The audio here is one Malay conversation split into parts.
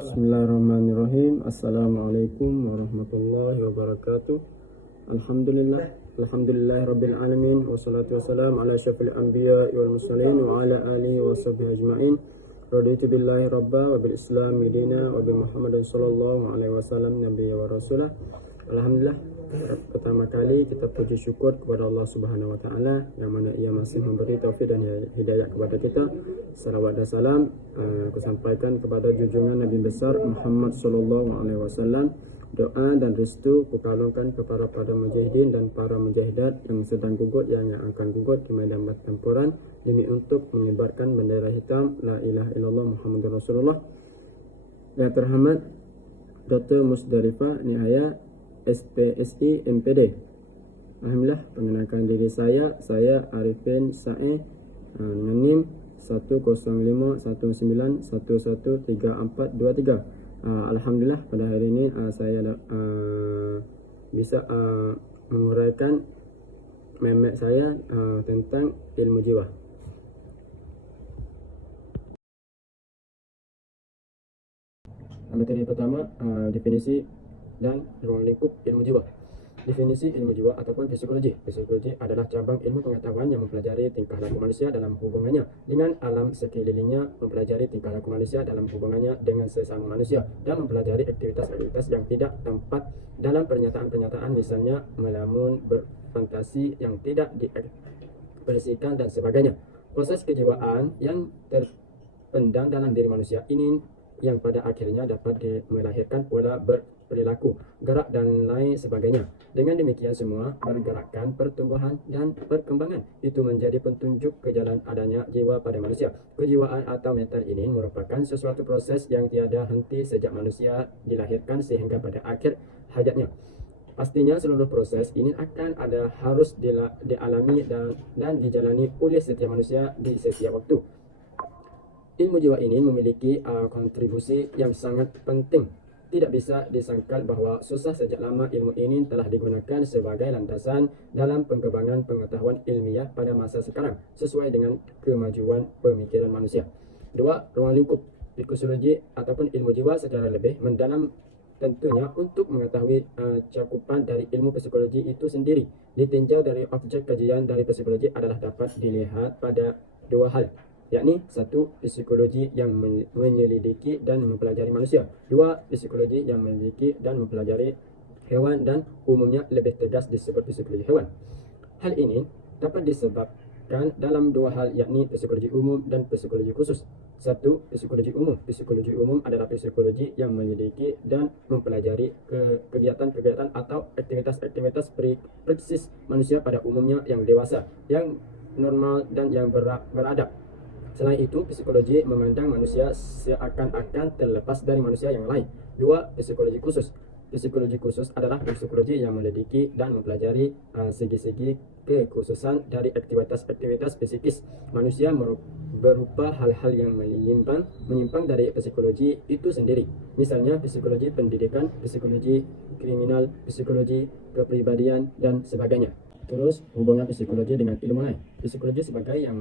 Bismillahirrahmanirrahim. Assalamualaikum warahmatullahi wabarakatuh. Alhamdulillahi rabbil alamin. Wassalatu wassalamu ala asyrafil anbiya wal mursalin wa ala alihi wa sahbihi ajma'in. Raditu billahi rabba wa bil islam dina wa bi Muhammadin sallallahu alaihi wasallam nabiyya wa rasulah. Alhamdulillah, pertama kali kita puji syukur kepada Allah Subhanahu wa taala yang mana ia masih memberi taufik dan hidayah kepada kita. Salawat dan salam aku sampaikan kepada junjungan Nabi besar Muhammad sallallahu alaihi wasallam. Doa dan restu kukalungkan kepada para mujahidin dan para mujahidat yang sedang gugut, yang akan gugut di medan pertempuran demi untuk menyebarkan bendera hitam la ilaha illallah Muhammadur Rasulullah. Yang terhormat Dr. Musdalifah Nihaya SPSI MPD. Alhamdulillah, perkenalkan diri saya Arifin Sae dengan NIM 10519113423. Alhamdulillah, pada hari ini saya bisa menguraikan memek saya tentang ilmu jiwa. Materi pertama, definisi dan ruang lingkup ilmu jiwa. Definisi ilmu jiwa ataupun psikologi. Psikologi adalah cabang ilmu pengetahuan yang mempelajari tingkah laku manusia dalam hubungannya dengan alam sekelilingnya, mempelajari tingkah laku manusia dalam hubungannya dengan sesama manusia, dan mempelajari aktivitas-aktivitas yang tidak tempat dalam pernyataan-pernyataan, misalnya melamun, berfantasi yang tidak diekspresikan dan sebagainya. Proses kejiwaan yang terpendam dalam diri manusia ini yang pada akhirnya dapat melahirkan pola berperilaku, gerak dan lain sebagainya. Dengan demikian semua pergerakan, pertumbuhan dan perkembangan itu menjadi petunjuk ke jalan adanya jiwa pada manusia. Kejiwaan atau mental ini merupakan sesuatu proses yang tiada henti sejak manusia dilahirkan sehingga pada akhir hayatnya. Pastinya seluruh proses ini akan harus dialami dan dijalani oleh setiap manusia di setiap waktu. Ilmu jiwa ini memiliki kontribusi yang sangat penting. Tidak bisa disangkal bahwa susah sejak lama ilmu ini telah digunakan sebagai landasan dalam pengembangan pengetahuan ilmiah pada masa sekarang sesuai dengan kemajuan pemikiran manusia. 2. Ruang lingkup psikologi ataupun ilmu jiwa secara lebih mendalam. Tentunya untuk mengetahui cakupan dari ilmu psikologi itu sendiri, ditinjau dari objek kajian dari psikologi adalah dapat dilihat pada dua hal, yakni 1. Psikologi yang menyelidiki dan mempelajari manusia. 2. Psikologi yang menyelidiki dan mempelajari hewan, dan umumnya lebih tegas disebut psikologi hewan. Hal ini dapat disebabkan dalam dua hal, yakni psikologi umum dan psikologi khusus. 1. Psikologi umum. Psikologi umum adalah psikologi yang menyelidiki dan mempelajari kegiatan-kegiatan atau aktivitas-aktivitas praksis manusia pada umumnya yang dewasa, yang normal dan yang beradab. Selain itu, psikologi memandang manusia seakan-akan terlepas dari manusia yang lain. 2. Psikologi khusus. Psikologi khusus adalah psikologi yang menyelidiki dan mempelajari segi-segi kekhususan dari aktivitas-aktivitas psikis manusia berupa hal-hal yang menyimpang dari psikologi itu sendiri. Misalnya psikologi pendidikan, psikologi kriminal, psikologi kepribadian, dan sebagainya. Terus, hubungan psikologi dengan ilmu lain. Psikologi sebagai yang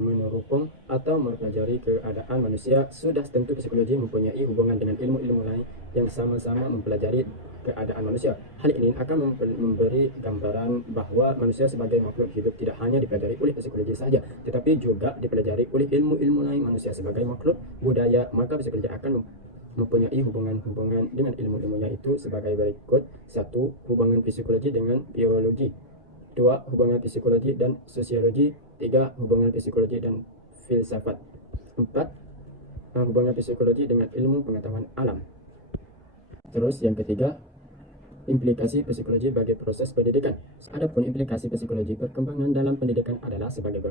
menerupung atau mempelajari keadaan manusia. Sudah tentu psikologi mempunyai hubungan dengan ilmu-ilmu lain yang sama-sama mempelajari keadaan manusia. Hal ini akan memberi gambaran bahwa manusia sebagai makhluk hidup tidak hanya dipelajari oleh psikologi saja, tetapi juga dipelajari oleh ilmu-ilmu lain. Manusia sebagai makhluk budaya, maka psikologi akan mempunyai hubungan dengan ilmu-ilmunya itu sebagai berikut. 1. Hubungan psikologi dengan biologi. 2. Hubungan psikologi dan sosiologi. 3. Hubungan psikologi dan filsafat. 4. Hubungan psikologi dengan ilmu pengetahuan alam. Terus yang ketiga, implikasi psikologi bagi proses pendidikan. Adapun implikasi psikologi perkembangan dalam pendidikan adalah sebagai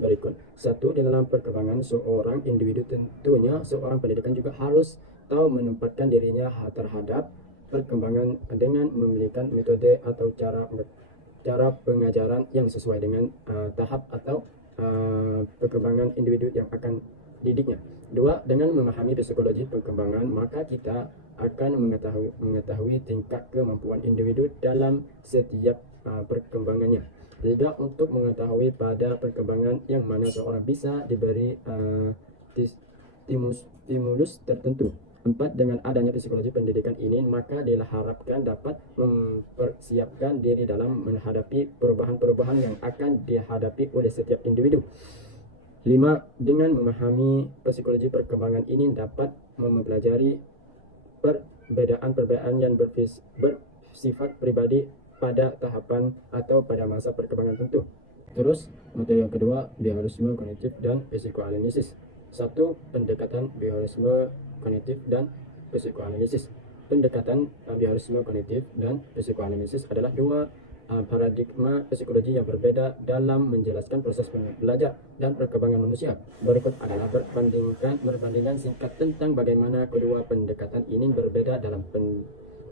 berikut. 1. Di dalam perkembangan seorang individu, tentunya seorang pendidikan juga harus tahu menempatkan dirinya terhadap perkembangan dengan memiliki metode atau cara pengajaran yang sesuai dengan tahap atau perkembangan individu yang akan didiknya. 2. Dengan memahami psikologi perkembangan, maka kita akan mengetahui tingkat kemampuan individu dalam setiap perkembangannya. 3. Untuk mengetahui pada perkembangan yang mana seorang bisa diberi stimulus tertentu. 4. Dengan adanya psikologi pendidikan ini, maka diharapkan dapat mempersiapkan diri dalam menghadapi perubahan-perubahan yang akan dihadapi oleh setiap individu. 5. Dengan memahami psikologi perkembangan ini dapat mempelajari perbedaan-perbedaan yang bersifat pribadi pada tahapan atau pada masa perkembangan tentu. Terus, materi yang kedua, behaviorisme kognitif dan psikoanalisis. 1. Pendekatan behaviorisme kognitif dan psikoanalisis. Pendekatan behaviorisme kognitif dan psikoanalisis adalah dua paradigma psikologi yang berbeda dalam menjelaskan proses belajar dan perkembangan manusia. Berikut adalah perbandingan singkat tentang bagaimana kedua pendekatan ini berbeda dalam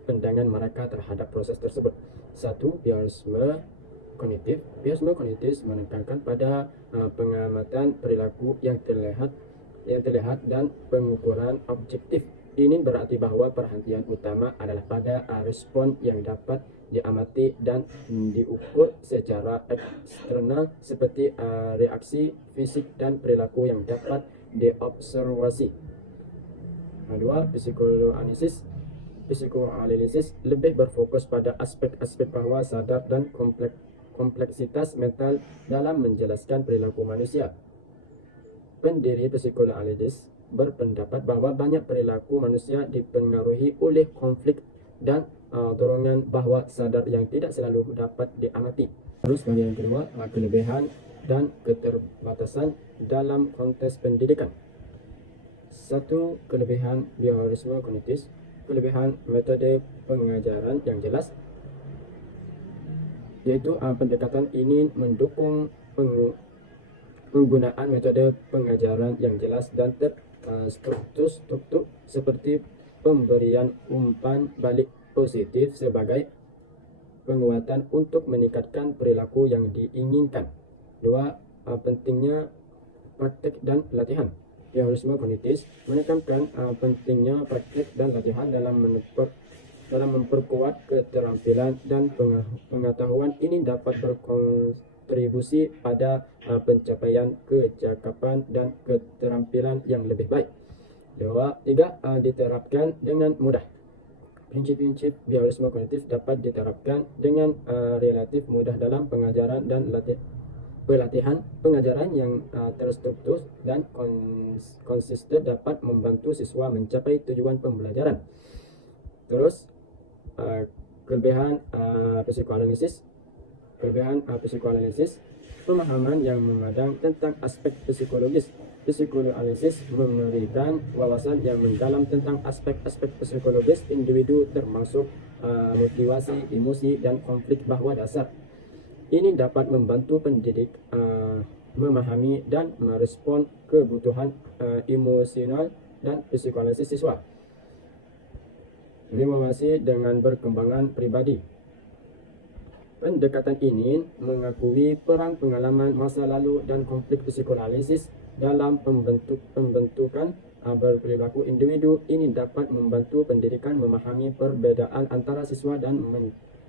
pandangan mereka terhadap proses tersebut. 1. Behaviorisme kognitif. Behaviorisme kognitif menekankan pada pengamatan perilaku yang terlihat dan pengukuran objektif. Ini berarti bahwa perhatian utama adalah pada respon yang dapat diamati dan diukur secara eksternal seperti reaksi fisik dan perilaku yang dapat diobservasi. 2. Psikoanalisis lebih berfokus pada aspek-aspek bawah sadar dan kompleksitas mental dalam menjelaskan perilaku manusia. Pendiri psikoanalisis berpendapat bahwa banyak perilaku manusia dipengaruhi oleh konflik dan dorongan bawah sadar yang tidak selalu dapat diamati. Terus bagian kedua, kelebihan dan keterbatasan dalam konteks pendidikan. 1. Kelebihan behaviorisme kognitif. Kelebihan metode pengajaran yang jelas, yaitu pendekatan ini mendukung penggunaan metode pengajaran yang jelas dan terstruktur seperti pemberian umpan balik positif sebagai penguatan untuk meningkatkan perilaku yang diinginkan. 2. Pentingnya praktek dan latihan. Behaviorisme kognitif menekankan pentingnya praktek dan latihan dalam memperkuat keterampilan dan pengetahuan. Ini dapat berkontribusi pada pencapaian kecakapan dan keterampilan yang lebih baik. 3. Diterapkan dengan mudah. Prinsip-prinsip behaviorisme kognitif dapat diterapkan dengan relatif mudah dalam pengajaran dan pelatihan. Pengajaran yang terstruktur dan konsisten dapat membantu siswa mencapai tujuan pembelajaran. Terus kelebihan psikoanalisis. Kelebihan psikoanalisis, pemahaman yang memadai tentang aspek psikologis. Psikoanalisis memberikan wawasan yang mendalam tentang aspek-aspek psikologis individu termasuk motivasi, emosi, dan konflik bawah dasar. Ini dapat membantu pendidik memahami dan merespon kebutuhan emosional dan psikoanalisis siswa. Informasi dengan perkembangan pribadi. Pendekatan ini mengakui peran pengalaman masa lalu dan konflik psikoanalisis dalam pembentukan berperilaku individu. Ini dapat membantu pendidikan memahami perbedaan antara siswa dan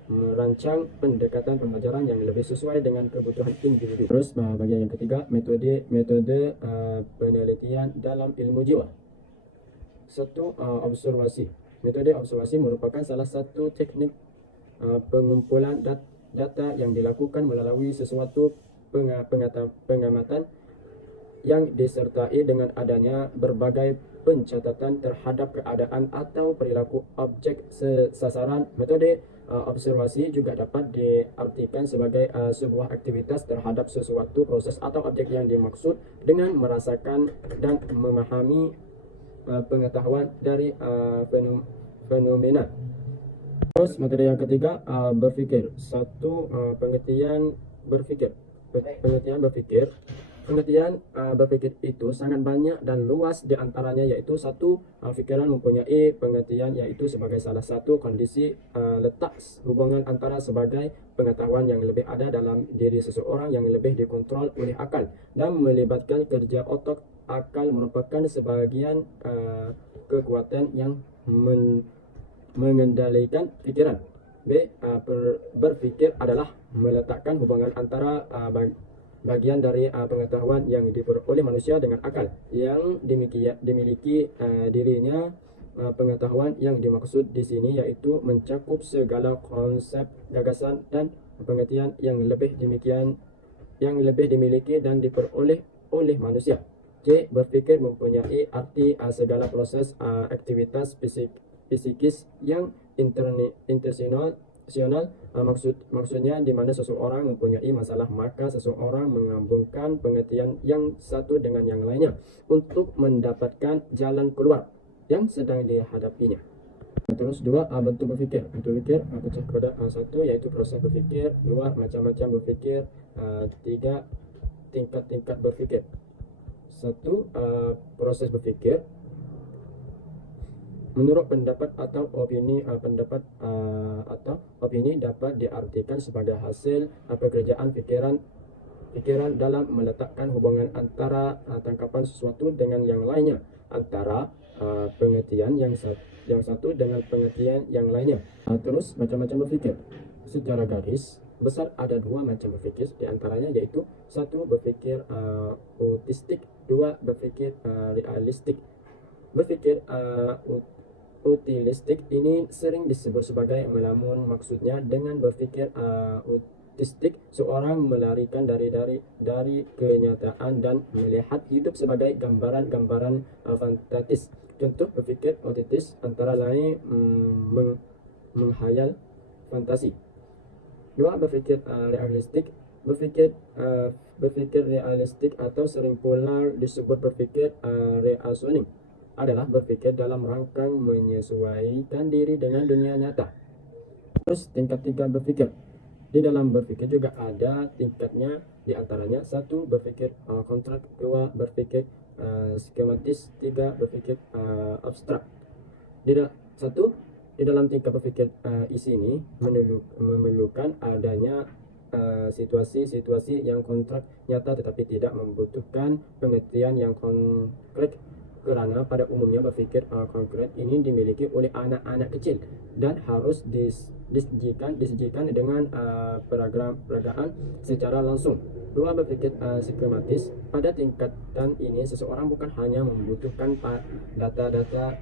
merancang pendekatan pembelajaran yang lebih sesuai dengan kebutuhan individu. Terus bagian yang ketiga, metode penelitian dalam ilmu jiwa. 1. Observasi. Metode observasi merupakan salah satu teknik pengumpulan data yang dilakukan melalui sesuatu pengamatan yang disertai dengan adanya berbagai pencatatan terhadap keadaan atau perilaku objek sasaran. Metode observasi juga dapat diartikan sebagai sebuah aktivitas terhadap sesuatu proses atau objek yang dimaksud dengan merasakan dan memahami pengetahuan dari fenomena. Terus materi yang ketiga, berpikir. 1. Pengertian berpikir. Pengertian berpikir itu sangat banyak dan luas, di antaranya yaitu 1. Pikiran mempunyai pengertian yaitu sebagai salah satu kondisi letak hubungan antara sebagai pengetahuan yang lebih ada dalam diri seseorang yang lebih dikontrol oleh akal dan melibatkan kerja otak. Akal merupakan sebagian kekuatan yang mengendalikan pikiran. B. Berpikir adalah meletakkan hubungan antara bagian dari pengetahuan yang diperoleh manusia dengan akal yang dimiliki dirinya Pengetahuan yang dimaksud di sini yaitu mencakup segala konsep, gagasan, dan pengertian yang lebih dimiliki dan diperoleh oleh manusia. C. Berpikir mempunyai arti segala proses aktivitas psikis yang intensional. Maksudnya di mana seseorang mempunyai masalah, maka seseorang menggabungkan pengertian yang satu dengan yang lainnya untuk mendapatkan jalan keluar yang sedang dihadapinya. Terus dua, bentuk berfikir. Bentuk berfikir pecah kepada satu, yaitu proses berfikir. Dua, macam-macam berfikir. Tiga, tingkat-tingkat berfikir. Satu, proses berfikir. Menurut pendapat atau opini dapat diartikan sebagai hasil pekerjaan pikiran dalam meletakkan hubungan antara tangkapan sesuatu dengan yang lainnya, antara pengertian yang satu dengan pengertian yang lainnya. Terus macam-macam berfikir. Secara garis besar ada dua macam berfikir, diantaranya yaitu satu, berfikir utistik, dua, berfikir realistik. Berfikir utilistik ini sering disebut sebagai melamun. Maksudnya dengan berfikir utistik, seorang melarikan dari kenyataan dan melihat hidup sebagai gambaran-gambaran fantastis. Contoh berfikir otistis antara lain menghayal fantasi. Dua, berfikir realistik. Berfikir realistik atau sering pula disebut berfikir reasoning adalah berfikir dalam rangka menyesuaikan diri dengan dunia nyata. Terus tingkat-tingkat berfikir. Di dalam berfikir juga ada tingkatnya, diantaranya satu, berfikir kontrak, dua, berfikir skematis, tiga, berfikir abstrak. Di dalam tingkat berfikir isi ini memerlukan adanya situasi-situasi yang kontrak nyata tetapi tidak membutuhkan pengertian yang konkret, kerana pada umumnya berfikir konkret ini dimiliki oleh anak-anak kecil dan harus disajikan dengan peragaan secara langsung. Dua, berfikir skematis. Pada tingkatan ini seseorang bukan hanya membutuhkan data-data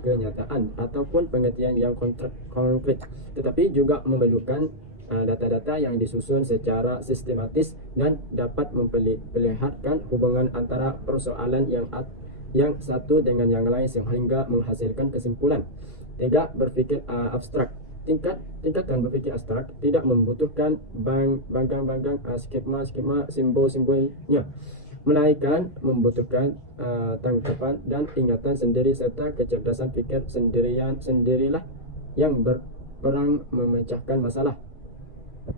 kenyataan ataupun pengertian yang konkret, tetapi juga memerlukan data-data yang disusun secara sistematis dan dapat memperlihatkan hubungan antara persoalan yang satu dengan yang lain sehingga menghasilkan kesimpulan. Tiga, berfikir abstrak. Tingkatan berfikir abstrak tidak membutuhkan banggang skema, simbol-simbolnya, melainkan membutuhkan tangkapan dan ingatan sendiri serta kecerdasan fikir sendirilah yang berperang memecahkan masalah.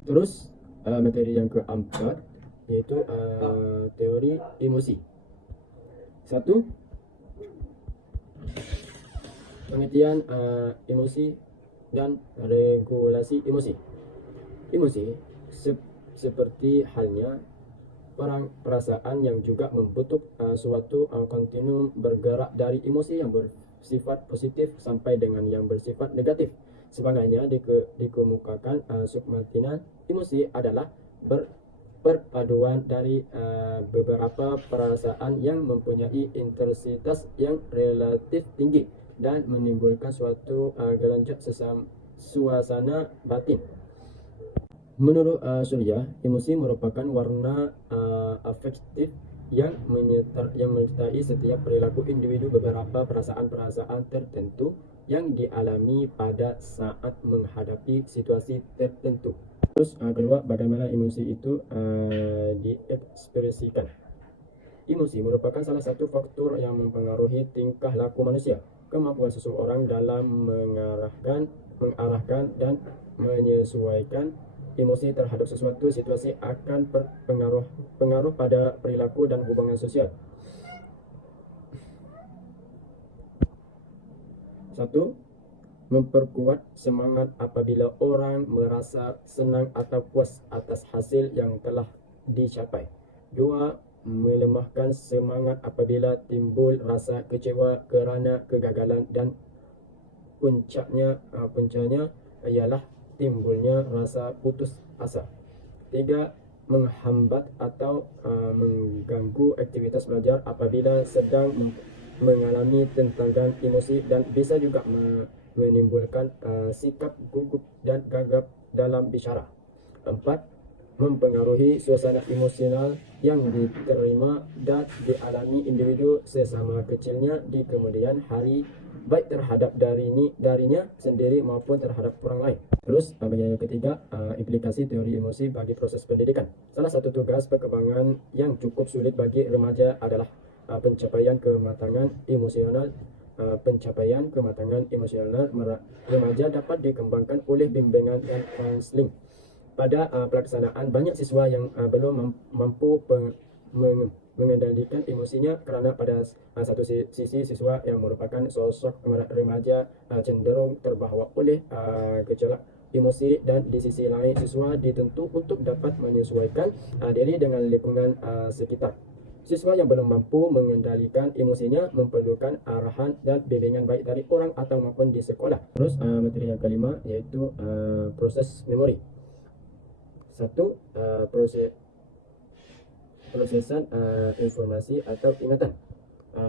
Terus materi yang keempat yaitu teori emosi. Satu, pengertian emosi dan regulasi emosi. Emosi seperti halnya perasaan yang juga membentuk suatu kontinum bergerak dari emosi yang bersifat positif sampai dengan yang bersifat negatif. Sebagainya dikemukakan submartinan emosi adalah perpaduan dari beberapa perasaan yang mempunyai intensitas yang relatif tinggi dan menimbulkan suatu gelanjak suasana batin. Menurut Surya, emosi merupakan warna afektif yang menyertai setiap perilaku individu. Beberapa perasaan-perasaan tertentu yang dialami pada saat menghadapi situasi tertentu. Terus kedua, bagaimana emosi itu diekspresikan. Emosi merupakan salah satu faktor yang mempengaruhi tingkah laku manusia. Kemampuan seseorang dalam mengarahkan dan menyesuaikan emosi terhadap sesuatu situasi akan berpengaruh pada perilaku dan hubungan sosial. Satu, memperkuat semangat apabila orang merasa senang atau puas atas hasil yang telah dicapai. Dua, melemahkan semangat apabila timbul rasa kecewa kerana kegagalan dan puncanya ialah timbulnya rasa putus asa. Tiga, menghambat atau mengganggu aktivitas belajar apabila sedang mengalami tentangan emosi dan bisa juga menimbulkan sikap gugup dan gagap dalam bicara. 4. Mempengaruhi suasana emosional yang diterima dan dialami individu sesama kecilnya di kemudian hari, baik terhadap darinya sendiri maupun terhadap orang lain. Terus bagian yang ketiga, implikasi teori emosi bagi proses pendidikan. Salah satu tugas perkembangan yang cukup sulit bagi remaja adalah pencapaian kematangan emosional. Pencapaian kematangan emosional remaja dapat dikembangkan oleh bimbingan dan konseling. Pada pelaksanaan, banyak siswa yang belum mampu mengendalikan emosinya kerana pada satu sisi siswa yang merupakan sosok remaja cenderung terbawa oleh gejolak emosi, dan di sisi lain siswa dituntut untuk dapat menyesuaikan diri dengan lingkungan sekitar. Siswa yang belum mampu mengendalikan emosinya memerlukan arahan dan bimbingan baik dari orang atau maupun di sekolah. Terus materi yang kelima iaitu proses memori. Satu, prosesan informasi atau ingatan.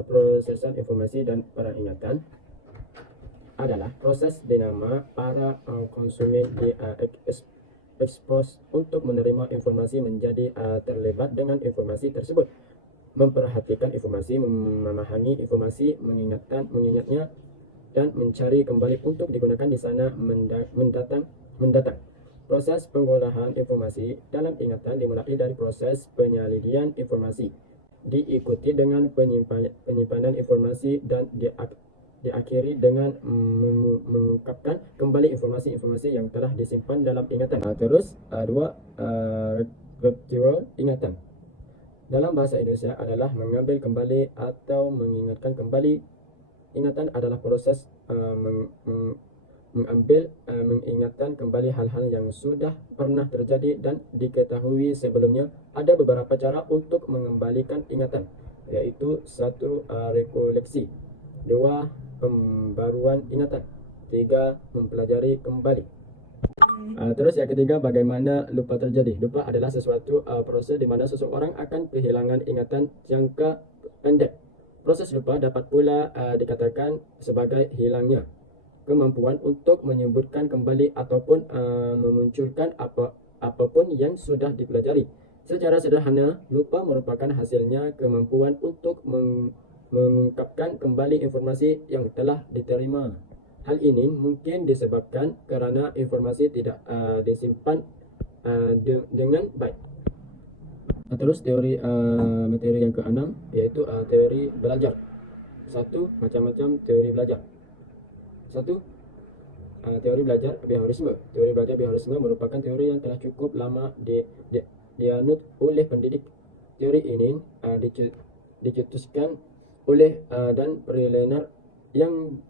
Prosesan informasi dan peringatan adalah proses di mana para konsumen expose untuk menerima informasi menjadi terlibat dengan informasi tersebut, memperhatikan informasi, memahami informasi, mengingatnya, dan mencari kembali untuk digunakan di sana mendatang. Proses pengolahan informasi dalam ingatan dimulai dari proses penyalidian informasi, diikuti dengan penyimpanan informasi, dan diakhiri dengan mengungkapkan kembali informasi-informasi yang telah disimpan dalam ingatan. Terus dua, retrieval ingatan. Dalam bahasa Indonesia adalah mengambil kembali atau mengingatkan kembali. Ingatan adalah proses mengingatkan kembali hal-hal yang sudah pernah terjadi dan diketahui sebelumnya. Ada beberapa cara untuk mengembalikan ingatan, yaitu 1. Rekoleksi, 2. Pembaruan ingatan, 3. Mempelajari kembali. Terus yang ketiga, bagaimana lupa terjadi. Lupa adalah sesuatu proses di mana seseorang akan kehilangan ingatan jangka pendek. Proses lupa dapat pula dikatakan sebagai hilangnya kemampuan untuk menyebutkan kembali ataupun memunculkan apapun yang sudah dipelajari. Secara sederhana, lupa merupakan hasilnya kemampuan untuk mengungkapkan kembali informasi yang telah diterima. Hal ini mungkin disebabkan kerana informasi tidak disimpan dengan baik. Terus teori materi yang keenam iaitu teori belajar. 1. Macam-macam teori belajar. 1. Teori belajar behaviorisme. Teori belajar behaviorisme merupakan teori yang telah cukup lama dianut oleh pendidik. Teori ini dicetuskan oleh dan Perliner yang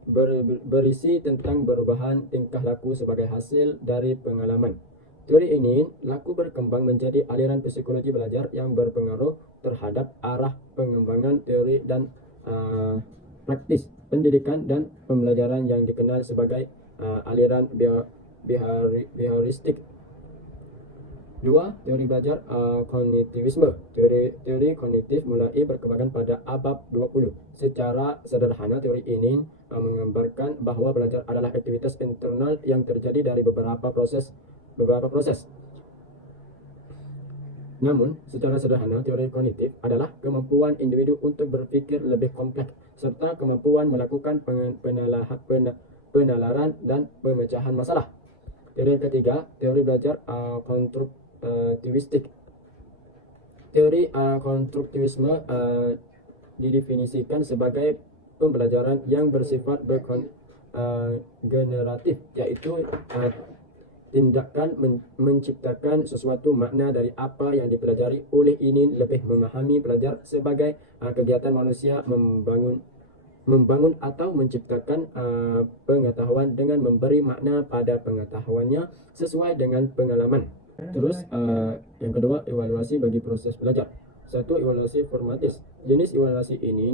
berisi tentang perubahan tingkah laku sebagai hasil dari pengalaman. Teori ini laku berkembang menjadi aliran psikologi belajar yang berpengaruh terhadap arah pengembangan teori dan praktis pendidikan dan pembelajaran yang dikenal sebagai aliran behavioristik. 2. Teori belajar kognitivisme. Teori kognitif mulai berkembang pada abad 20. Secara sederhana, teori ini menggambarkan bahawa belajar adalah aktivitas internal yang terjadi dari beberapa proses. Namun, secara sederhana, teori kognitif adalah kemampuan individu untuk berfikir lebih kompleks serta kemampuan melakukan penalaran dan pemecahan masalah. Teori ketiga, teori belajar konstruktivistik. Teori konstruktivisme didefinisikan sebagai pembelajaran yang bersifat generatif, yaitu tindakan menciptakan sesuatu makna dari apa yang dipelajari. Oleh ini lebih memahami pelajar sebagai kegiatan manusia membangun atau menciptakan pengetahuan dengan memberi makna pada pengetahuannya sesuai dengan pengalaman. Terus yang kedua, evaluasi bagi proses belajar. 1. Evaluasi formatis. Jenis evaluasi ini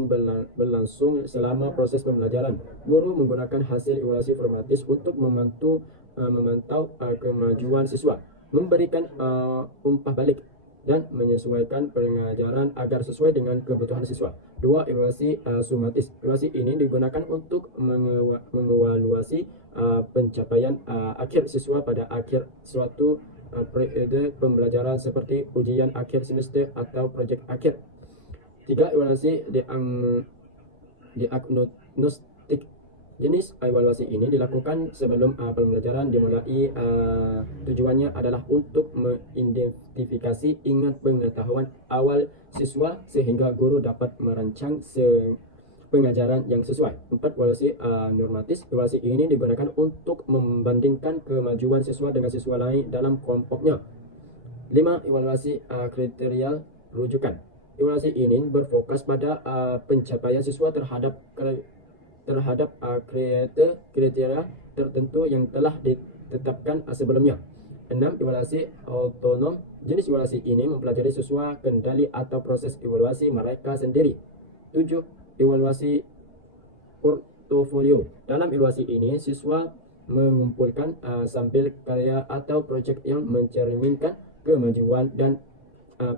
berlangsung selama proses pembelajaran. Guru menggunakan hasil evaluasi formatis untuk memantau kemajuan siswa, memberikan umpan balik dan menyesuaikan pengajaran agar sesuai dengan kebutuhan siswa. 2. Evaluasi sumatis. Evaluasi ini digunakan untuk mengevaluasi pencapaian akhir siswa pada akhir suatu periode pembelajaran seperti ujian akhir semester atau proyek akhir. 3. Evaluasi diagnostik. Jenis evaluasi ini dilakukan sebelum pembelajaran dimulai. Tujuannya adalah untuk mengidentifikasi ingat pengetahuan awal siswa sehingga guru dapat merancang pengajaran yang sesuai. 4. Evaluasi normatif. Evaluasi ini digunakan untuk membandingkan kemajuan siswa dengan siswa lain dalam kelompoknya. 5. Evaluasi kriteria rujukan. Evaluasi ini berfokus pada pencapaian siswa terhadap kriteria tertentu yang telah ditetapkan sebelumnya. 6. Evaluasi otonom. Jenis evaluasi ini mempelajari siswa kendali atau proses evaluasi mereka sendiri. 7. Evaluasi portofolio. Dalam evaluasi ini, siswa mengumpulkan sampel karya atau proyek yang mencerminkan kemajuan dan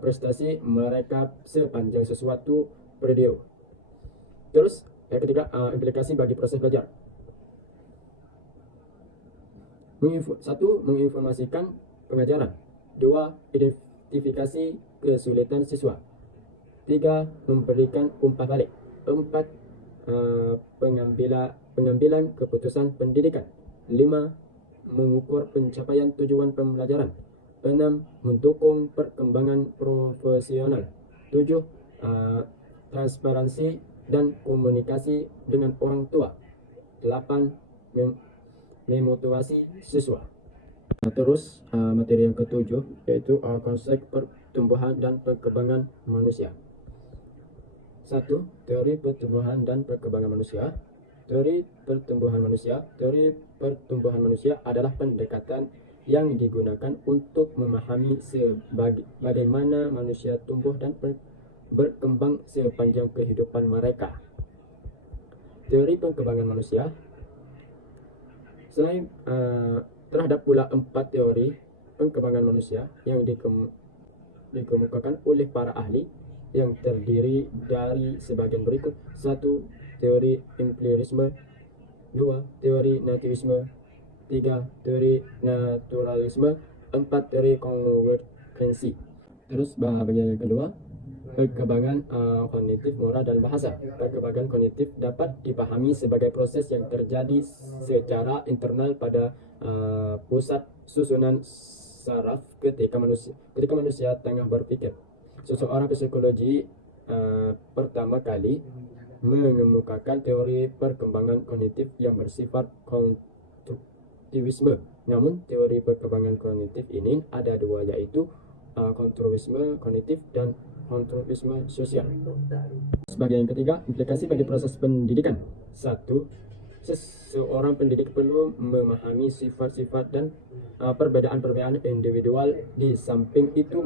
prestasi mereka sepanjang sesuatu periode. Terus yang ketiga, implikasi bagi proses belajar. 1. Menginformasikan pengajaran. 2. Identifikasi kesulitan siswa. 3. Memberikan umpan balik. 4. Pengambilan keputusan pendidikan. 5. Mengukur pencapaian tujuan pembelajaran. 6. Mendukung perkembangan profesional. 7. Transparansi dan komunikasi dengan orang tua. 8. Memotivasi siswa. Terus materi yang ketujuh yaitu konsep pertumbuhan dan perkembangan manusia. 1. Teori pertumbuhan dan perkembangan manusia. Teori pertumbuhan manusia. Teori pertumbuhan manusia adalah pendekatan yang digunakan untuk memahami bagaimana manusia tumbuh dan berkembang sepanjang kehidupan mereka. Teori perkembangan manusia. Selain terhadap pula 4 teori perkembangan manusia yang dikemukakan oleh para ahli yang terdiri dari sebagian berikut. 1. Teori empirisme. 2. Teori nativisme. 3. Teori naturalisme. 4. Teori konvergensi. Terus bagian yang kedua, perkembangan kognitif, moral, dan bahasa. Perkembangan kognitif dapat dipahami sebagai proses yang terjadi secara internal pada pusat susunan saraf ketika manusia tengah berpikir. Seseorang psikologi pertama kali mengemukakan teori perkembangan kognitif yang bersifat konstruktivisme. Namun teori perkembangan kognitif ini ada dua, yaitu konstruktivisme kognitif dan konstruktivisme sosial. Sebagai yang ketiga, implikasi bagi proses pendidikan. 1. Seorang pendidik perlu memahami sifat-sifat dan perbedaan-perbedaan individual. Di samping itu,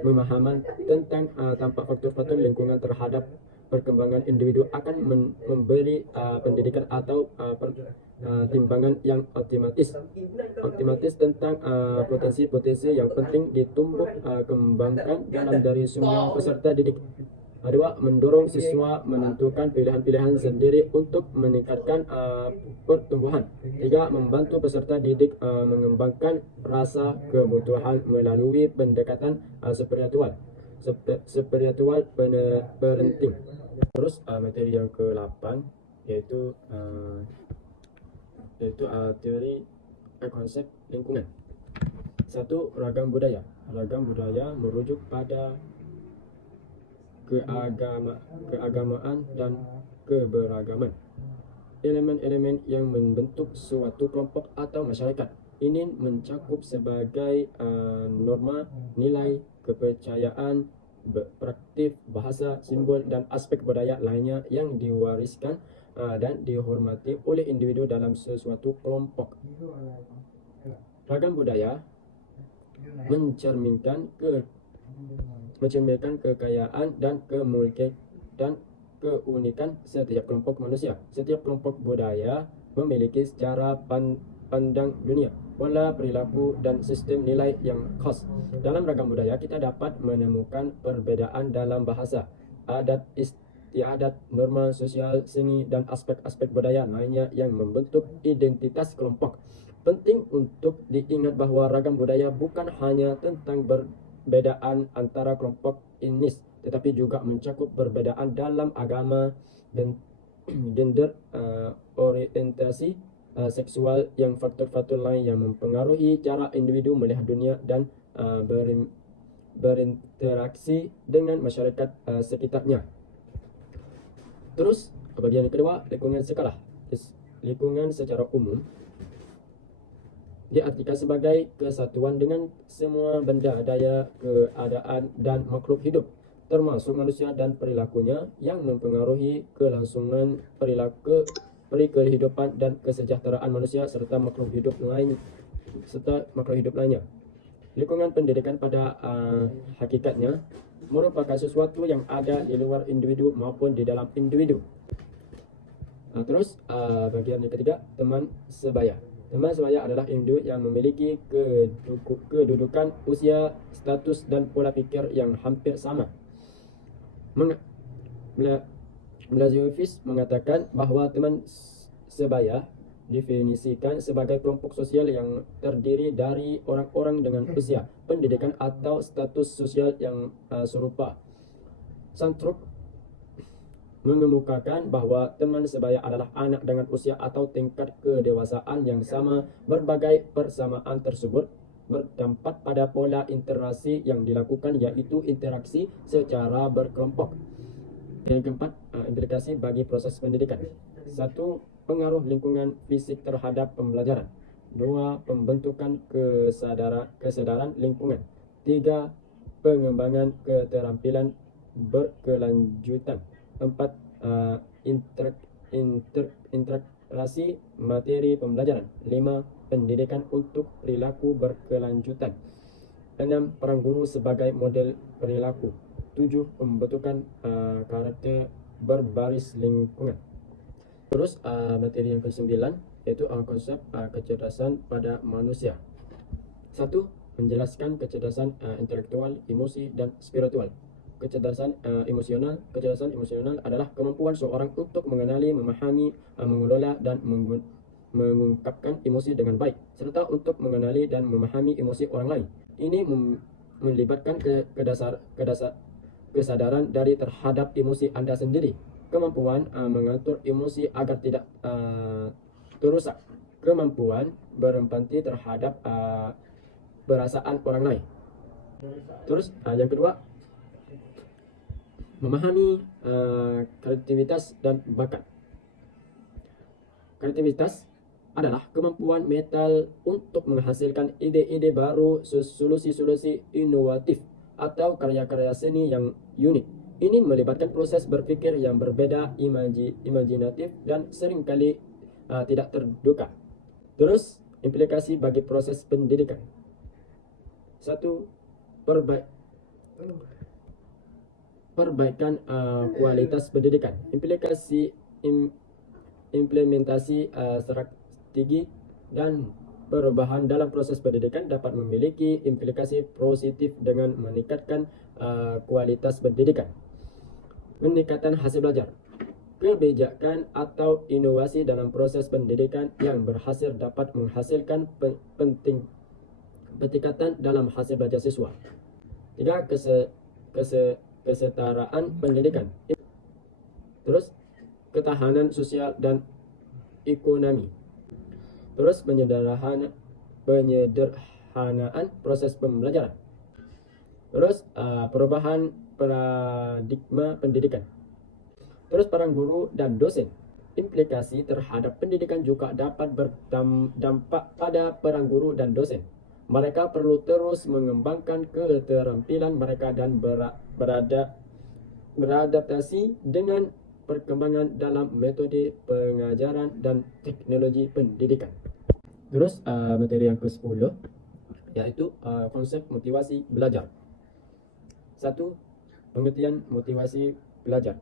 memahami tentang dampak faktor-faktor lingkungan terhadap perkembangan individu akan memberi pendidikan atau timbangan yang optimatis tentang potensi-potensi yang penting ditumbuh kembangkan dalam dari semua peserta didik. 2. Mendorong siswa menentukan pilihan-pilihan sendiri untuk meningkatkan pertumbuhan. 3. Membantu peserta didik mengembangkan rasa kebutuhan melalui pendekatan spiritual parenting. Terus materi yang ke-8 yaitu teori konsep lingkungan. 1. Ragam budaya. Ragam budaya merujuk pada keagamaan dan keberagaman. Elemen-elemen yang membentuk suatu kelompok atau masyarakat. Ini mencakup sebagai norma, nilai, kepercayaan, praktik, bahasa, simbol, dan aspek budaya lainnya yang diwariskan dan dihormati oleh individu dalam sesuatu kelompok. Ragam budaya mencerminkan kekayaan dan keunikan setiap kelompok manusia. Setiap kelompok budaya memiliki secara pandang dunia, pola perilaku dan sistem nilai yang khas. Dalam ragam budaya, kita dapat menemukan perbedaan dalam bahasa, adat istiadat, norma sosial, seni, dan aspek-aspek budaya lainnya yang membentuk identitas kelompok. Penting untuk diingat bahwa ragam budaya bukan hanya tentang perbedaan antara kelompok etnis, tetapi juga mencakup perbedaan dalam agama, dan gender, orientasi seksual, yang faktor-faktor lain yang mempengaruhi cara individu melihat dunia dan berinteraksi dengan masyarakat sekitarnya. Terus, bagian kedua, lingkungan sekolah. Lingkungan secara umum diartikan sebagai kesatuan dengan semua benda, daya, keadaan, dan makhluk hidup, termasuk manusia dan perilakunya, yang mempengaruhi kelangsungan kehidupan dan kesejahteraan manusia serta makhluk hidup lainnya. Lingkungan pendidikan pada hakikatnya merupakan sesuatu yang ada di luar individu maupun di dalam individu. Terus bagian yang ketiga, teman sebaya. Teman sebaya adalah individu yang memiliki kedudukan, usia, status, dan pola pikir yang hampir sama. Blazevich mengatakan bahwa teman sebaya definisikan sebagai kelompok sosial yang terdiri dari orang-orang dengan usia, pendidikan, atau status sosial yang serupa. Santrop mengemukakan bahwa teman sebaya adalah anak dengan usia atau tingkat kedewasaan yang sama. Berbagai persamaan tersebut berdampak pada pola interaksi yang dilakukan, yaitu interaksi secara berkelompok. Yang keempat, implikasi bagi proses pendidikan. 1. Pengaruh lingkungan fisik terhadap pembelajaran. 2. Pembentukan kesadaran lingkungan. 3. Pengembangan keterampilan berkelanjutan. 4. Integrasi materi pembelajaran. 5. Pendidikan untuk perilaku berkelanjutan. 6. Peran guru sebagai model perilaku. 7. Pembentukan karakter berbaris lingkungan. Terus materi yang ke-9 yaitu konsep kecerdasan pada manusia. 1. Menjelaskan kecerdasan intelektual, emosi, dan spiritual. Kecerdasan emosional. Kecerdasan emosional adalah kemampuan seorang untuk mengenali, memahami, mengelola, dan mengungkapkan emosi dengan baik, serta untuk mengenali dan memahami emosi orang lain. Ini melibatkan kesadaran dari terhadap emosi Anda sendiri, kemampuan mengatur emosi agar tidak terusak, kemampuan berempati terhadap perasaan orang lain. Terus yang kedua, memahami kreativitas dan bakat. Kreativitas adalah kemampuan mental untuk menghasilkan ide-ide baru, solusi-solusi inovatif, atau karya-karya seni yang unik. Ini melibatkan proses berpikir yang berbeda, imajinatif, dan seringkali tidak terduga. Terus, implikasi bagi proses pendidikan. 1. Perbaikan kualitas pendidikan. Implementasi strategi dan perubahan dalam proses pendidikan dapat memiliki implikasi positif dengan meningkatkan kualitas pendidikan. Peningkatan hasil belajar. Kebijakan atau inovasi dalam proses pendidikan yang berhasil dapat menghasilkan peningkatan dalam hasil belajar siswa. 3. Kesetaraan pendidikan. Terus, ketahanan sosial dan ekonomi. Terus, penyederhanaan proses pembelajaran. Terus, perubahan paradigma pendidikan. Terus, peran guru dan dosen. Implikasi terhadap pendidikan juga dapat berdampak pada peran guru dan dosen. Mereka perlu terus mengembangkan keterampilan mereka dan beradaptasi dengan perkembangan dalam metode pengajaran dan teknologi pendidikan. Terus materi yang ke-10 yaitu konsep motivasi belajar. 1. Pengertian motivasi belajar.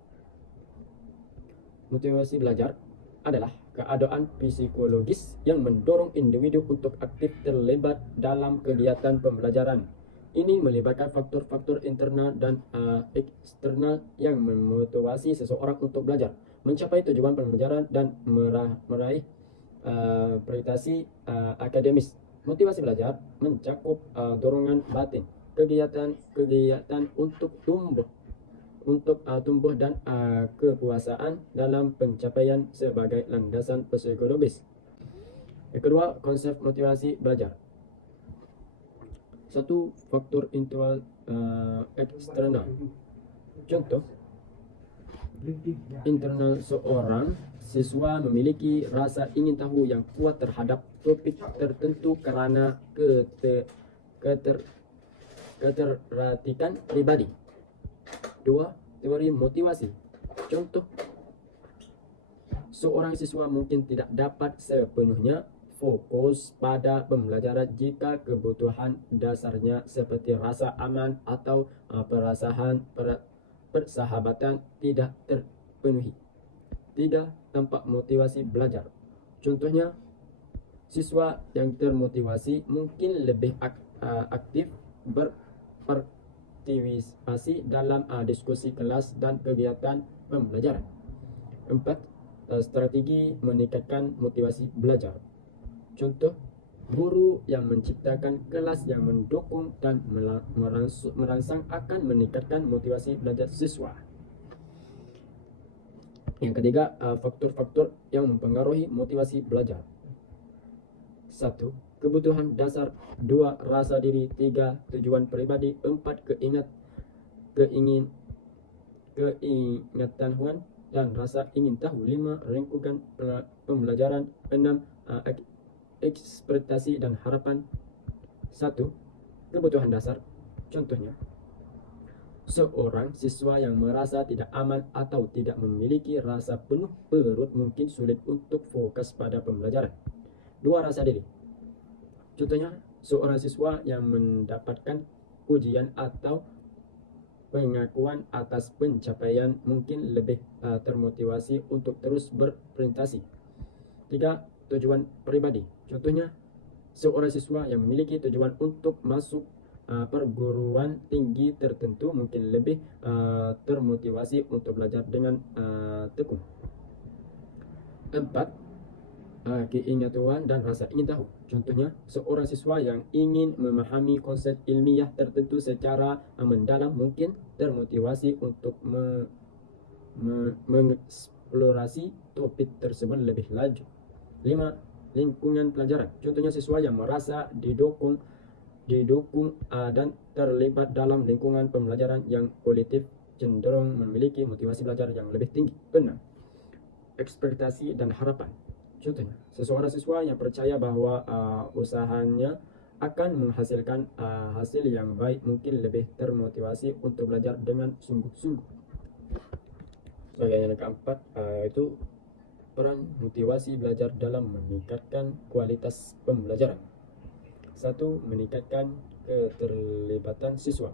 Motivasi belajar adalah keadaan psikologis yang mendorong individu untuk aktif terlibat dalam kegiatan pembelajaran. Ini melibatkan faktor-faktor internal dan eksternal yang memotivasi seseorang untuk belajar, mencapai tujuan pembelajaran dan meraih prestasi akademis. Motivasi belajar mencakup dorongan batin, kegiatan untuk tumbuh dan kepuasaan dalam pencapaian sebagai landasan psikologis. Yang kedua, konsep motivasi belajar. Satu, faktor internal eksternal. Contoh, internal seorang siswa memiliki rasa ingin tahu yang kuat terhadap topik tertentu karena ketertarikan pribadi. Dua, teori motivasi. Contoh, seorang siswa mungkin tidak dapat sepenuhnya fokus pada pembelajaran jika kebutuhan dasarnya seperti rasa aman atau persahabatan tidak terpenuhi. Tiga, tampak motivasi belajar. Contohnya, siswa yang termotivasi mungkin lebih aktif berpartisipasi dalam diskusi kelas dan kegiatan pembelajaran. Empat, strategi meningkatkan motivasi belajar. Contoh, guru yang menciptakan kelas yang mendukung dan merangsang akan meningkatkan motivasi belajar siswa. Yang ketiga, faktor-faktor yang mempengaruhi motivasi belajar. Satu, kebutuhan dasar. Dua, rasa diri. Tiga, tujuan pribadi. Empat, keingetahuan dan rasa ingin tahu. Lima, lingkungan pembelajaran. Enam, ekspektasi dan harapan. Satu, kebutuhan dasar. Contohnya, seorang siswa yang merasa tidak aman atau tidak memiliki rasa penuh perut mungkin sulit untuk fokus pada pembelajaran. Dua, rasa diri. Contohnya, seorang siswa yang mendapatkan pujian atau pengakuan atas pencapaian mungkin lebih termotivasi untuk terus berprestasi. Tiga, tujuan pribadi. Contohnya, seorang siswa yang memiliki tujuan untuk masuk perguruan tinggi tertentu mungkin lebih termotivasi untuk belajar dengan tekun. Empat, keingetahuan dan rasa ingin tahu. Contohnya, seorang siswa yang ingin memahami konsep ilmiah tertentu secara mendalam mungkin termotivasi untuk mengeksplorasi topik tersebut lebih lanjut. Lima, lingkungan pelajaran. Contohnya, siswa yang merasa didukung dan terlibat dalam lingkungan pembelajaran yang positif cenderung memiliki motivasi belajar yang lebih tinggi. Enam, ekspektasi dan harapan. Contohnya, seseorang siswa yang percaya bahwa usahanya akan menghasilkan hasil yang baik mungkin lebih termotivasi untuk belajar dengan sungguh-sungguh. Yang keempat, itu peran motivasi belajar dalam meningkatkan kualitas pembelajaran. Satu, meningkatkan keterlibatan siswa.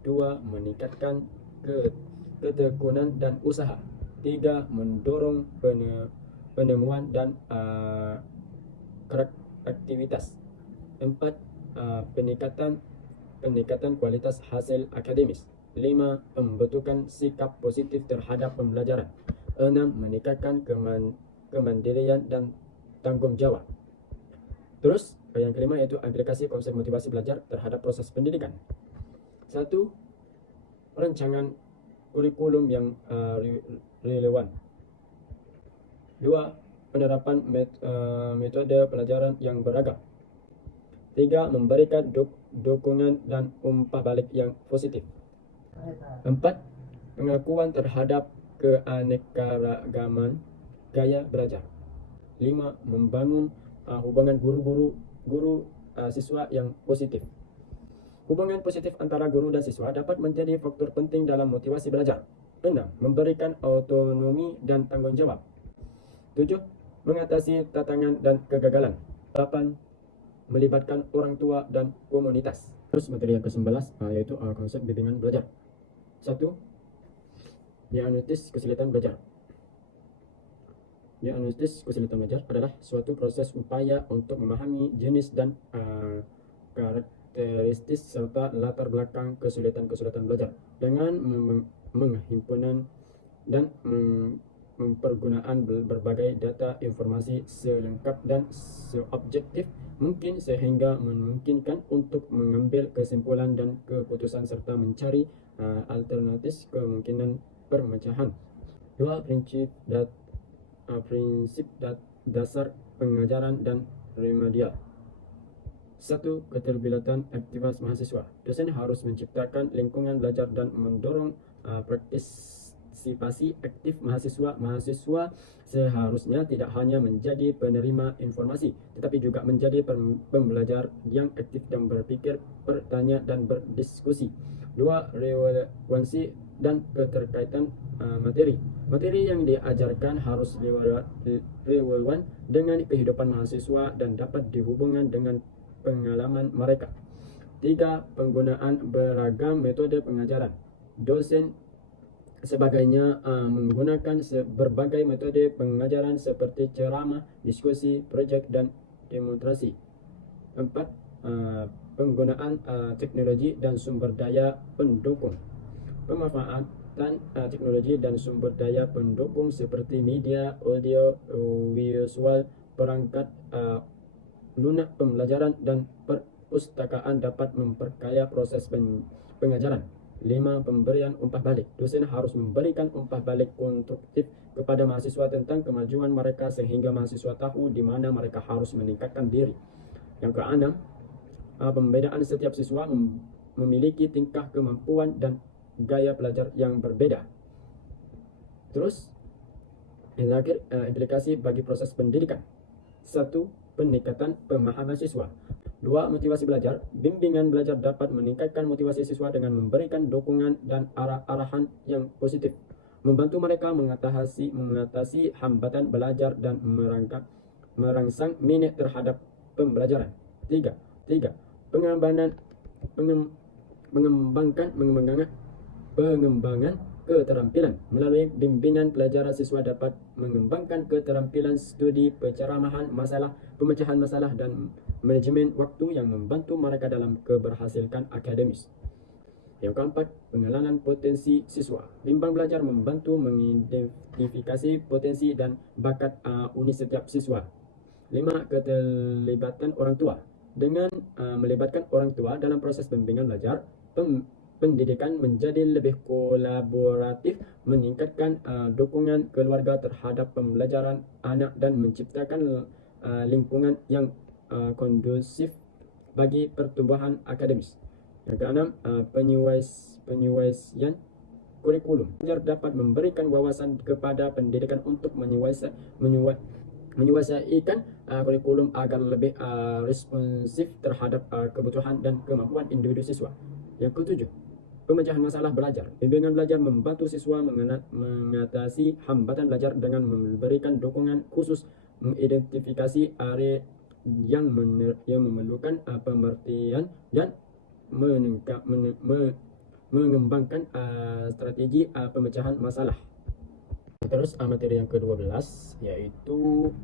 Dua, meningkatkan ketekunan dan usaha. Tiga, mendorong penemuan dan kreativitas. Empat, peningkatan kualitas hasil akademis. Lima, pembentukan sikap positif terhadap pembelajaran. Enam, meningkatkan kemandirian dan tanggung jawab. Terus, yang kelima yaitu aplikasi konsep motivasi belajar terhadap proses pendidikan. Satu, rancangan kurikulum yang relevan. Dua, penerapan metode pelajaran yang beragam. Tiga, memberikan dukungan dan umpan balik yang positif. Empat, pengakuan terhadap keanekaragaman gaya belajar. Lima, membangun hubungan guru siswa yang positif. Hubungan positif antara guru dan siswa dapat menjadi faktor penting dalam motivasi belajar. 6. Memberikan autonomi dan tanggung jawab. 7. Mengatasi tantangan dan kegagalan. 8. Melibatkan orang tua dan komunitas. Terus materi yang ke-11 yaitu konsep bimbingan belajar. 1. Diagnosis kesulitan belajar. Diagnostis kesulitan belajar adalah suatu proses upaya untuk memahami jenis dan karakteristik serta latar belakang kesulitan belajar dengan menghimpunan dan mempergunaan berbagai data informasi selengkap dan seobjektif mungkin sehingga memungkinkan untuk mengambil kesimpulan dan keputusan serta mencari alternatif kemungkinan pemecahan. Dua prinsip dasar pengajaran dan remedial. 1. Keterlibatan aktivitas mahasiswa. Dosen harus menciptakan lingkungan belajar dan mendorong partisipasi aktif mahasiswa. Mahasiswa seharusnya tidak hanya menjadi penerima informasi, tetapi juga menjadi pembelajar yang aktif dan berpikir, bertanya, dan berdiskusi. 2. Relevansi dan keterkaitan materi. Materi yang diajarkan harus relevan dengan kehidupan mahasiswa dan dapat dihubungkan dengan pengalaman mereka. 3. Penggunaan beragam metode pengajaran. Dosen sebagainya menggunakan berbagai metode pengajaran seperti ceramah, diskusi, proyek, dan demonstrasi. 4. Penggunaan teknologi dan sumber daya pendukung. Pemanfaatan teknologi dan sumber daya pendukung seperti media, audio, visual, perangkat lunak pembelajaran dan perpustakaan dapat memperkaya proses pengajaran. 5. Pemberian umpan balik. Dosen harus memberikan umpan balik konstruktif kepada mahasiswa tentang kemajuan mereka sehingga mahasiswa tahu di mana mereka harus meningkatkan diri. Yang ke-6, pembedaan setiap siswa memiliki tingkah kemampuan dan gaya belajar yang berbeda. Terus, yang terakhir, implikasi bagi proses pendidikan. 1. Peningkatan pemahaman siswa. 2. Motivasi belajar. Bimbingan belajar dapat meningkatkan motivasi siswa dengan memberikan dukungan dan arah-arahan yang positif, membantu mereka mengatasi hambatan belajar dan merangsang minat terhadap pembelajaran. 3. Pengembangan keterampilan. Melalui bimbingan pelajaran, siswa dapat mengembangkan keterampilan studi, pemecahan masalah, dan manajemen waktu yang membantu mereka dalam keberhasilan akademis. Yang keempat, pengenalan potensi siswa. Bimbang belajar membantu mengidentifikasi potensi dan bakat unik setiap siswa. 5. Keterlibatan orang tua. Dengan melibatkan orang tua dalam proses bimbingan belajar, pendidikan menjadi lebih kolaboratif, meningkatkan dukungan keluarga terhadap pembelajaran anak dan menciptakan lingkungan yang kondusif bagi pertumbuhan akademis. Yang keenam, penyesuaian kurikulum. Belajar dapat memberikan wawasan kepada pendidikan untuk menyesuaikan kurikulum agar lebih responsif terhadap kebutuhan dan kemampuan individu siswa. Yang ketujuh, pemecahan masalah belajar. Bimbingan belajar membantu siswa mengatasi hambatan belajar dengan memberikan dukungan khusus, mengidentifikasi area yang memerlukan pengertian dan mengembangkan strategi pemecahan masalah. Terus materi yang ke-12 yaitu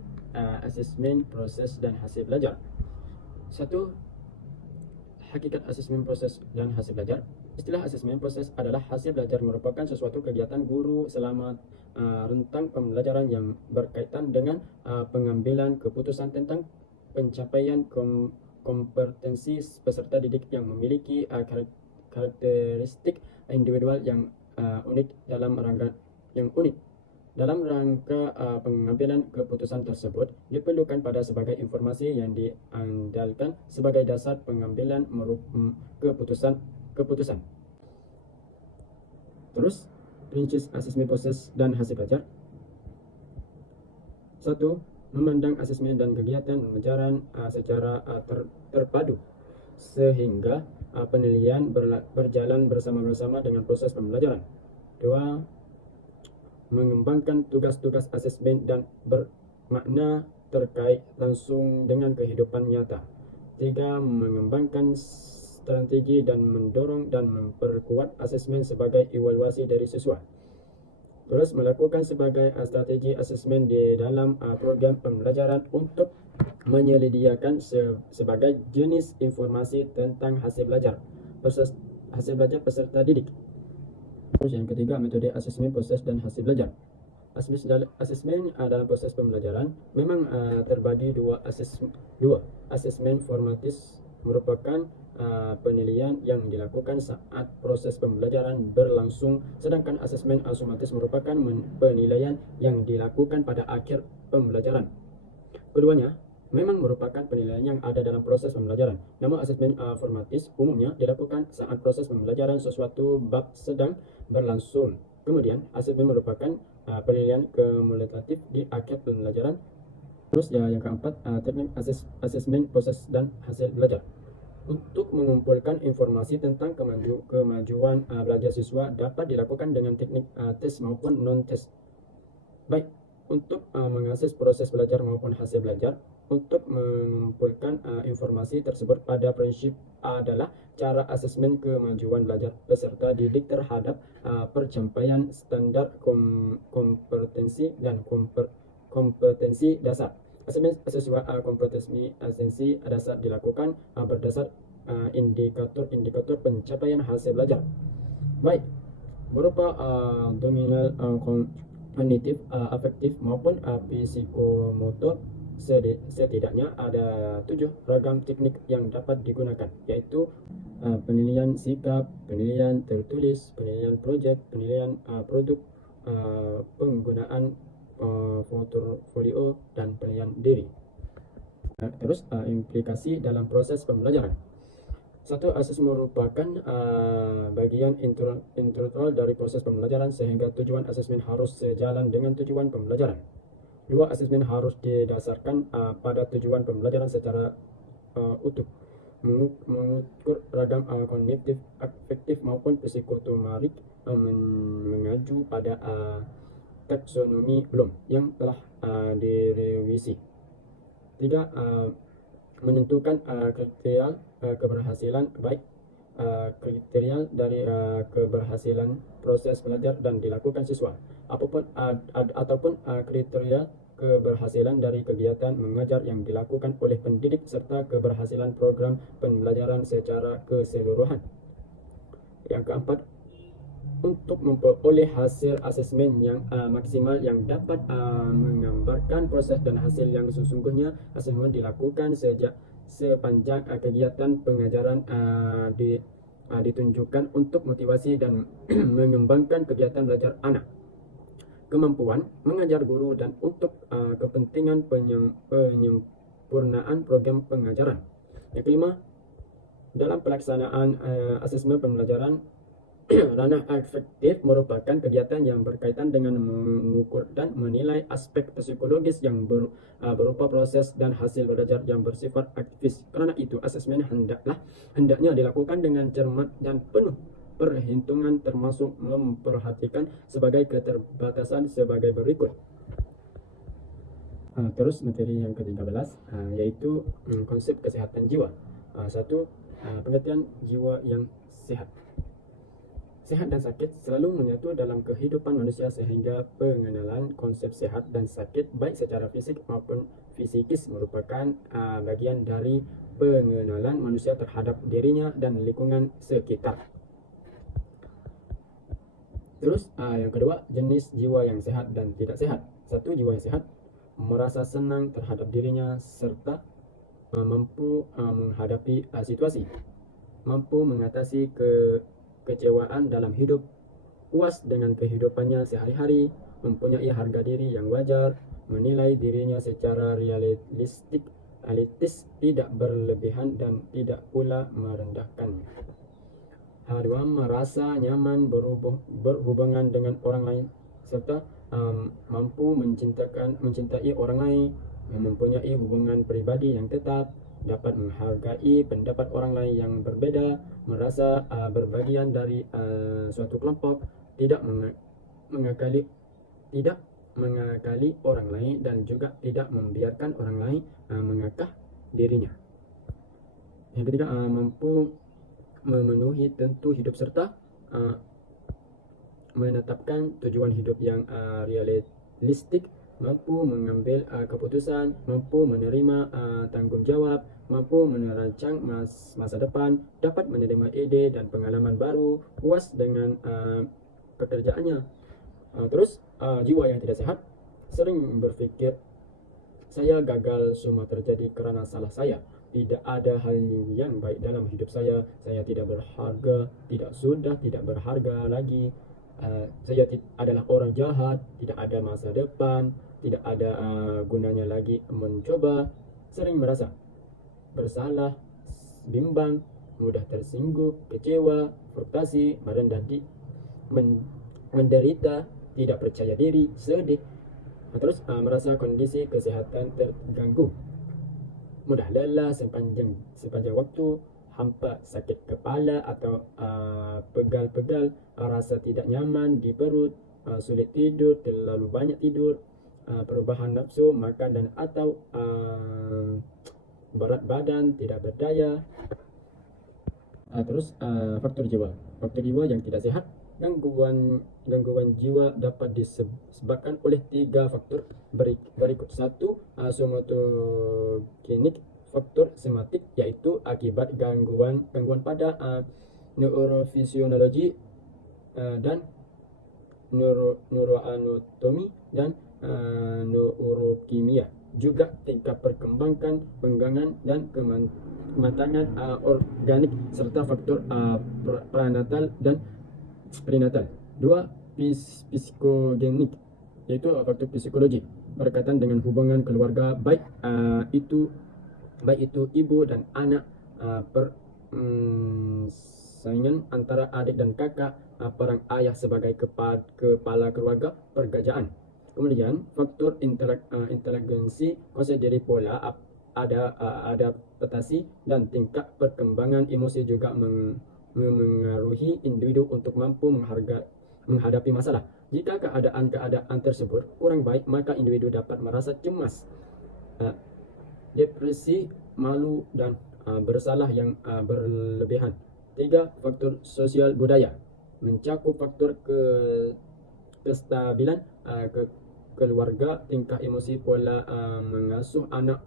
asesmen proses dan hasil belajar. 1. Hakikat asesmen proses dan hasil belajar. Istilah asesmen proses adalah hasil belajar merupakan sesuatu kegiatan guru selama rentang pembelajaran yang berkaitan dengan pengambilan keputusan tentang pencapaian kompetensi peserta didik yang memiliki karakteristik individual yang unik. Dalam rangka pengambilan keputusan tersebut diperlukan pada sebagai informasi yang diandalkan sebagai dasar pengambilan keputusan. Terus, prinsip asesmen proses dan hasil belajar. 1. Memandang asesmen dan kegiatan pengajaran secara terpadu sehingga penilaian berjalan bersama-sama dengan proses pembelajaran. 2. Mengembangkan tugas-tugas asesmen dan bermakna terkait langsung dengan kehidupan nyata. 3. Mengembangkan strategi dan mendorong dan memperkuat asesmen sebagai evaluasi dari siswa. Terus melakukan sebagai strategi asesmen di dalam program pembelajaran untuk menyediakan sebagai jenis informasi tentang hasil belajar peserta didik. Terus yang ketiga, metode asesmen proses dan hasil belajar. Asesmen dalam proses pembelajaran memang terbagi dua. Asesmen formatis merupakan penilaian yang dilakukan saat proses pembelajaran berlangsung, sedangkan asesmen sumatis merupakan penilaian yang dilakukan pada akhir pembelajaran. Keduanya memang merupakan penilaian yang ada dalam proses pembelajaran. Namun asesmen formatis umumnya dilakukan saat proses pembelajaran sesuatu bab sedang berlangsung. Kemudian asesmen merupakan penilaian kumulatif di akhir pembelajaran. Terus yang keempat, teknik asesmen proses dan hasil belajar. Untuk mengumpulkan informasi tentang kemajuan belajar siswa dapat dilakukan dengan teknik tes maupun non-tes. Baik untuk mengakses proses belajar maupun hasil belajar. Untuk mengumpulkan informasi tersebut pada prinsip adalah cara asesmen kemajuan belajar peserta didik terhadap pencapaian standar kompetensi dan kompetensi dasar. Asesmen kompetensi dasar dilakukan berdasar indikator-indikator pencapaian hasil belajar, baik berupa dominal, kognitif, afektif maupun psikomotor. Setidaknya ada 7 ragam teknik yang dapat digunakan, yaitu penilaian sikap, penilaian tertulis, penilaian projek, penilaian produk, penggunaan portfolio, dan penilaian diri. Terus implikasi dalam proses pembelajaran. Satu, asesmen merupakan bagian integral dari proses pembelajaran sehingga tujuan asesmen harus sejalan dengan tujuan pembelajaran. 2, asesmen harus didasarkan pada tujuan pembelajaran secara utuh, mengukur ragam kognitif, afektif maupun psikomotorik, mengacu pada taksonomi Bloom yang telah direvisi. 3, menentukan kriteria keberhasilan, baik kriteria dari keberhasilan proses belajar dan dilakukan siswa ataupun kriteria keberhasilan dari kegiatan mengajar yang dilakukan oleh pendidik serta keberhasilan program pembelajaran secara keseluruhan. Yang keempat, untuk memperoleh hasil asesmen yang maksimal yang dapat menggambarkan proses dan hasil yang sesungguhnya, asesmen dilakukan sepanjang kegiatan pengajaran ditunjukkan untuk motivasi dan mengembangkan kegiatan belajar anak, kemampuan mengajar guru, dan untuk kepentingan penyempurnaan program pengajaran. Yang kelima, dalam pelaksanaan asesmen pembelajaran, ranah afektif merupakan kegiatan yang berkaitan dengan mengukur dan menilai aspek psikologis yang berupa proses dan hasil belajar yang bersifat aktivis. Karena itu, asesmen hendaknya dilakukan dengan cermat dan penuh perhitungan, termasuk memperhatikan sebagai keterbatasan sebagai berikut. Terus materi yang ke-13 yaitu konsep kesehatan jiwa. 1. Pengertian jiwa yang sehat. Sehat dan sakit selalu menyatu dalam kehidupan manusia sehingga pengenalan konsep sehat dan sakit baik secara fisik maupun fisikis merupakan bagian dari pengenalan manusia terhadap dirinya dan lingkungan sekitar. Terus yang kedua, jenis jiwa yang sehat dan tidak sehat. 1. Jiwa yang sehat merasa senang terhadap dirinya serta mampu menghadapi situasi, mampu mengatasi kekecewaan dalam hidup, puas dengan kehidupannya sehari-hari, mempunyai harga diri yang wajar, menilai dirinya secara realistis, tidak berlebihan dan tidak pula merendahkan. 2. Merasa nyaman berhubungan dengan orang lain serta mampu mencintai orang lain, mempunyai hubungan pribadi yang tetap, dapat menghargai pendapat orang lain yang berbeda, merasa berbagian dari suatu kelompok, tidak mengakali orang lain, dan juga tidak membiarkan orang lain mengakah dirinya. Yang ketiga, mampu memenuhi tentu hidup serta menetapkan tujuan hidup yang realistik, mampu mengambil keputusan, mampu menerima tanggung jawab, mampu merancang masa depan, dapat menerima ide dan pengalaman baru, puas dengan pekerjaannya. Terus jiwa yang tidak sehat sering berpikir saya gagal, semua terjadi karena salah saya. Tidak ada hal yang baik dalam hidup saya tidak berharga, tidak berharga lagi. Saya adalah orang jahat, tidak ada masa depan, tidak ada gunanya lagi mencoba. Sering merasa bersalah, bimbang, mudah tersinggung, kecewa, frustasi, merendah menderita, tidak percaya diri, sedih. Terus merasa kondisi kesehatan terganggu, mudah lelah sepanjang waktu, hampa, sakit kepala atau pegal-pegal, rasa tidak nyaman di perut, sulit tidur, terlalu banyak tidur, perubahan nafsu makan dan atau berat badan, tidak berdaya. Terus faktor jiwa yang tidak sehat. Gangguan jiwa dapat disebabkan oleh 3 faktor berikut. 1. Somatogenik, faktor somatik, yaitu akibat gangguan pada neurofisiologi dan neuroanatomi dan neurokimia. Juga tingkat perkembangan, penggangan dan kematangan organik, serta faktor pranatal dan prenatal. 2. Psikogenik, yaitu faktor psikologi berkaitan dengan hubungan keluarga, baik itu ibu dan anak, persaingan antara adik dan kakak, peran ayah sebagai kepala keluarga, pekerjaan. Kemudian faktor inteligensi, kuasa diri pola, ada adaptasi dan tingkat perkembangan emosi juga memengaruhi individu untuk mampu menghadapi masalah. Jika keadaan tersebut kurang baik, maka individu dapat merasa cemas, depresi, malu, dan bersalah yang berlebihan. 3. Faktor sosial budaya mencakup faktor kestabilan keluarga, tingkah emosi, pola mengasuh anak,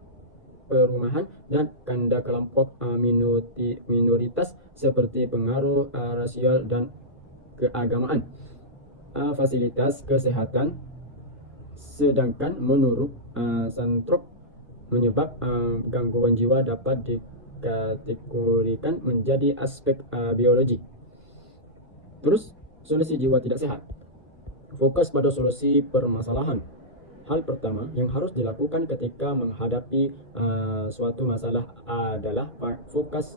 perumahan, dan kanda kelompok minoritas seperti pengaruh rasial dan keagamaan, fasilitas kesehatan. Sedangkan menurut Santrop, menyebab gangguan jiwa dapat dikategorikan menjadi aspek biologi. Terus solusi jiwa tidak sehat. Fokus pada solusi permasalahan. Hal pertama yang harus dilakukan ketika menghadapi suatu masalah adalah fokus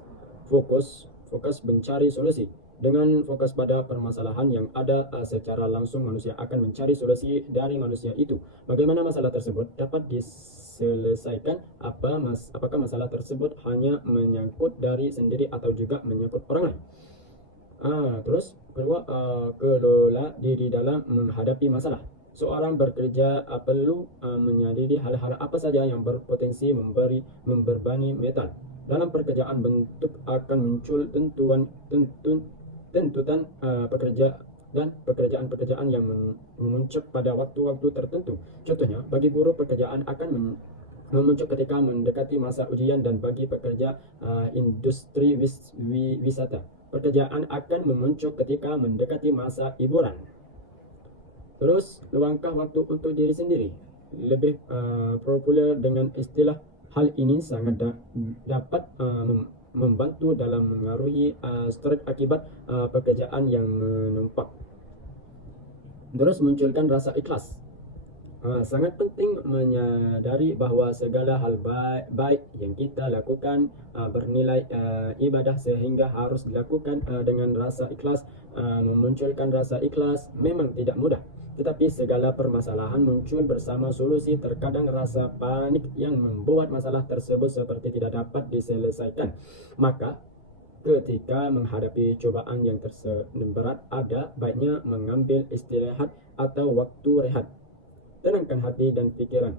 mencari solusi. Dengan fokus pada permasalahan yang ada secara langsung, manusia akan mencari solusi dari manusia itu. Bagaimana masalah tersebut dapat diselesaikan? Apakah masalah tersebut hanya menyangkut diri sendiri atau juga menyangkut orang lain? Terus kedua, kelola diri dalam menghadapi masalah. Seorang bekerja perlu menyadari hal-hal apa saja yang berpotensi membebani mental. Dalam pekerjaan bentuk akan muncul tuntutan pekerja dan pekerjaan yang memuncak pada waktu-waktu tertentu. Contohnya, bagi buruh pekerjaan akan memuncak ketika mendekati masa ujian, dan bagi pekerja industri wisata, pekerjaan akan memuncak ketika mendekati masa hiburan. Terus, luangkah waktu untuk diri sendiri. Lebih populer dengan istilah hal ini sangat dapat membantu dalam mengaruhi stres akibat pekerjaan yang menumpuk. Terus, munculkan rasa ikhlas. Sangat penting menyadari bahwa segala hal baik yang kita lakukan bernilai ibadah, sehingga harus dilakukan dengan rasa ikhlas. Memunculkan rasa ikhlas memang tidak mudah, tetapi segala permasalahan muncul bersama solusi. Terkadang rasa panik yang membuat masalah tersebut seperti tidak dapat diselesaikan. Maka ketika menghadapi cobaan yang berat, ada baiknya mengambil istirahat atau waktu rehat. Tenangkan hati dan pikiran.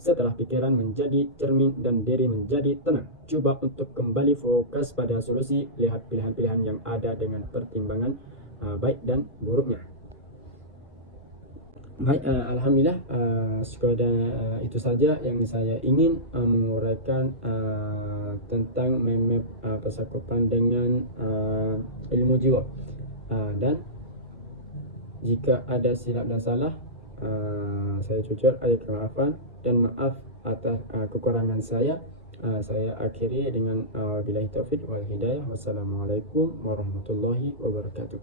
Setelah pikiran menjadi cermin dan diri menjadi tenang, coba untuk kembali fokus pada solusi. Lihat pilihan-pilihan yang ada dengan pertimbangan baik dan buruknya. Baik, alhamdulillah, sekadar itu saja yang saya ingin menguraikan tentang memap percakapan dengan ilmu jiwa. Dan jika ada silap dan salah, saya jujur ada kemaafan dan maaf atas kekurangan saya. Saya akhiri dengan billahi taufik wal hidayah. Wassalamualaikum warahmatullahi wabarakatuh.